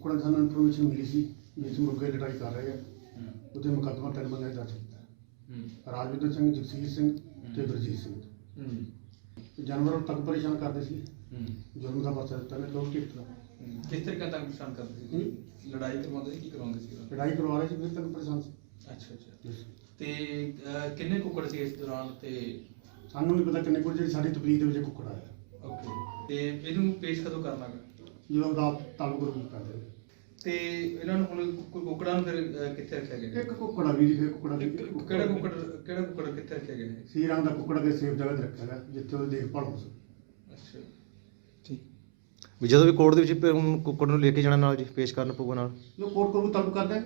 ਕੁੜਾ ਸਾਨੂੰ ਇਨਫੋਰਮੇਸ਼ਨ ਮਿਲੀ ਸੀ ਵੀ ਇਸ ਮੁਰਗੇ ਦੀ ਲੜਾਈ ਕਰ ਰਹੇ ਆ ਉਹਦੇ ਮੁਕੱਦਮਾ ਤਿੰਨ ਬੰਦੇ ਨੇ ਦਰਜ ਕੀਤਾ। ਰਾਜਵਿੰਦਰ ਸਿੰਘ ਜਗਸੀਰ ਸਿੰਘ ਤੇ ਗੁਰਜੀਤ ਸਿੰਘ। ਜਾਨਵਰਾਂ ਨੂੰ ਤੱਕ ਪਰੇਸ਼ਾਨ ਕਰਦੇ ਸੀ। ਜੁਰਮ ਦਾ ਪਾਸਾ ਦਿੱਤਾ ਨੇ ਲੋਕ ਕੀਤਾ ਕਿਸ ਤਰੀਕੇ ਕਰਦੇ ਸੀ? ਲੜਾਈ ਕਰਵਾਉਂਦੇ ਸੀ ਕੀ ਕਰਵਾਉਂਦੇ ਸੀ? ਲੜਾਈ ਕਰਵਾ ਰਹੇ ਸੀ ਫਿਰ ਤੱਕ ਪਰੇਸ਼ਾਨ ਸੀ। ਅਹ, ਕਿੰਨੇ ਕੁੱਕੜ ਸੀ ਇਸ ਦੌਰਾਨ ਤੇ? ਸਾਨੂੰ ਨਹੀਂ ਪਤਾ ਕਿੰਨੇ ਕੋਲ ਜਿਹੜੀ ਸਾਡੀ ਤਬਲੀਗ ਦੇ ਵਿੱਚ ਕੁੱਕੜ ਆਇਆ। ਓਕੇ ਤੇ ਇਹਨੂੰ ਪੇਸ਼ ਕਦੋਂ ਕਰਨਾ ਗਾ? ਜਦੋਂ ਰਾਤ ਤਾਲੁਕ ਗਰੁੱਪ ਕਰਦੇ ਨੇ। ਤੇ ਇਹਨਾਂ ਨੂੰ ਹੁਣ ਕੁ- ਕੁੱਕੜਾਂ ਨੂੰ ਫਿਰ ਅਹ, ਕਿੱਥੇ ਰੱਖਿਆ ਗਿਆ? ਇੱਕ ਕੁੱਕੜਾ ਵੀ ਫਿਰ ਕੁੱਕੜਾ ਵੀ ਕਿ- ਕਿਹੜਾ ਕੁੱਕੜ ਕਿਹੜਾ ਕੁੱਕੜ ਕਿੱਥੇ ਰੱਖਿਆ ਗਿਆ? ਹੈ ਸੀ ਰੰਗ ਦਾ ਕੁੱਕੜ ਕੇ ਸੇਫ ਜਗ੍ਹਾ ਤੇ ਰੱਖਿਆ ਗਿਆ ਜਿੱਥੇ ਉਹਦੀ ਦੇਖਭਾਲ ਹੋ ਸਕੇ। ਅੱਛਾ। ਵੀ ਜਦੋਂ ਵੀ ਕੋਰਟ ਦੇ ਵਿੱਚ ਪ- ਹੁਣ ਕੁੱਕੜ ਨੂੰ ਲੈ ਕੇ ਜਾਣਾ ਨਾਲ ਜੀ ਪੇਸ਼ ਕਰਨ ਪਊਗਾ ਨਾਲ? ਜੋ ਕੋਰਟ ਕੋਲ ਤਲਬ ਕਰਦੇ ਆ।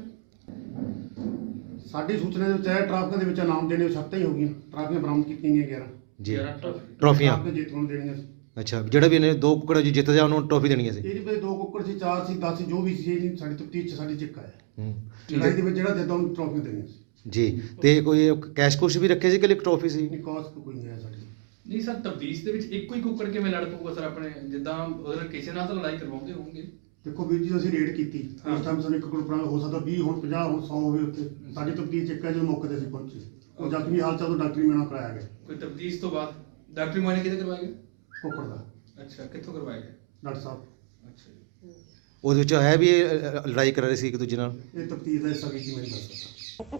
ਸਾਡੀ ਸੂਚਨਾ ਦੇ ਵਿੱਚ ਹੈ ਟਰਾਫਿਕਾਂ ਦੇ ਵਿੱਚ ਨਾਮ ਦੇਣੇ ਸੱਤਾਂ ਹੀ ਹੋ ਗਈਆਂ। ਟਰਾਫੀਆਂ ਬਰਾਮਦ ਕੀਤੀਆਂ ਗਈਆਂ 11 ਜੀ। ਟਰੋਫੀਆਂ ਟਰਾਫੀਆਂ ਜਿੱਤ ਨੂੰ ਦੇਣੀਆਂ ਸੀ। ਅੱਛਾ ਜਿਹੜਾ ਵੀ ਇਹਨੇ ਦੋ ਕੁੱਕੜ ਜੀ ਜਿੱਤ ਜਾ ਉਹਨੂੰ ਟਰੋਫੀ ਦੇਣੀ ਸੀ। ਇਹਦੇ ਵਿੱਚ ਦੋ ਕੁੱਕੜ ਸੀ ਚਾਰ ਸੀ 10 ਸੀ ਜੋ ਵੀ ਸੀ ਇਹ ਨਹੀਂ ਸਾਡੀ ਤਫਤੀਸ਼ ਚ ਸਾਡੀ ਚਿੱਕ ਆਇਆ ਹੂੰ। ਲੜਾਈ ਦੇ ਵਿੱਚ ਜਿਹੜਾ ਦਿੱਤਾ ਉਹਨੂੰ ਟਰਾਫੀਆਂ ਦੇਣੀਆਂ ਸੀ। ਜੀ ਤੇ ਕੋਈ ਕੈਸ਼ ਕੁਸ਼ ਵੀ ਰੱਖੇ ਸੀ ਕਿ ਇੱਕ ਟਰੋਫੀ ਸੀ? ਨਹੀਂ ਕਾਸਟ ਕੋਈ ਨਹੀਂ ਹੈ ਸਾਡੀ। ਨਹੀਂ ਸਰ ਤਬਦੀਸ ਦੇ ਵਿੱਚ ਇੱਕੋ ਹੀ ਕੁੱਕੜ ਕਿਵੇਂ ਲੜ ਪਊਗਾ ਸਰ ਆਪਣੇ? ਜਿੱਦਾਂ ਉਹਦੇ ਨਾਲ ਕਿਸੇ ਨਾਲ ਤਾਂ ਲੜਾਈ ਕਰਵਾਉਂਦੇ ਹੋਣਗੇ। ਦੇਖੋ ਵੀਰ ਜੀ ਅਸੀਂ ਰੇਡ ਕੀਤੀ। ਉਸ ਟਾਈਮ ਸਾਨੂੰ ਇੱਕ ਕੁੱਕੜ ਹੋ ਸਕਦਾ 20 ਹੁਣ 50 ਹੁਣ 100 ਹੋਵੇ ਉੱਥੇ। ਸਾਡੀ ਤਫਤੀਸ਼ ਚਿੱਕ ਹੈ ਜਦੋਂ ਮੌਕੇ ਤੇ ਅਸੀਂ ਪਹੁੰਚੇ। ਉਹ ਜ਼ਖਮੀ ਹਾਲਤ ਉਹ ਡਾਕਟਰੀ ਮੇਣਾ ਕਰਾਇਆ ਗਿਆ। ਕੋਈ ਤਬਦੀਸ ਤੋਂ ਬਾਅਦ ਡਾਕਟਰੀ ਮੁਆਇਨਾ ਕਿਤੇ ਕਰਵਾਇਆ ਗਿਆ ਕੁੱਕੜ ਦਾ। ਅੱਛਾ ਕਿੱਥੋਂ ਕਰਵਾਇਆ ਗਿਆ ਡਾਕਟਰ ਸਾਹਿਬ। ਅੱਛਾ ਜੀ। ਉਹਦੇ ਵਿੱਚ ਹੈ ਵੀ ਇਹ ਲੜਾਈ ਕਰ ਰਹੇ ਸੀ ਇੱਕ ਦੂਜੇ ਨਾਲ? ਇਹ ਤਫਤੀਸ਼ ਦਾ ਹਿੱਸਾ ਵੀ ਕੀ ਮੈਂ ਦੱਸ ਸਕਦਾ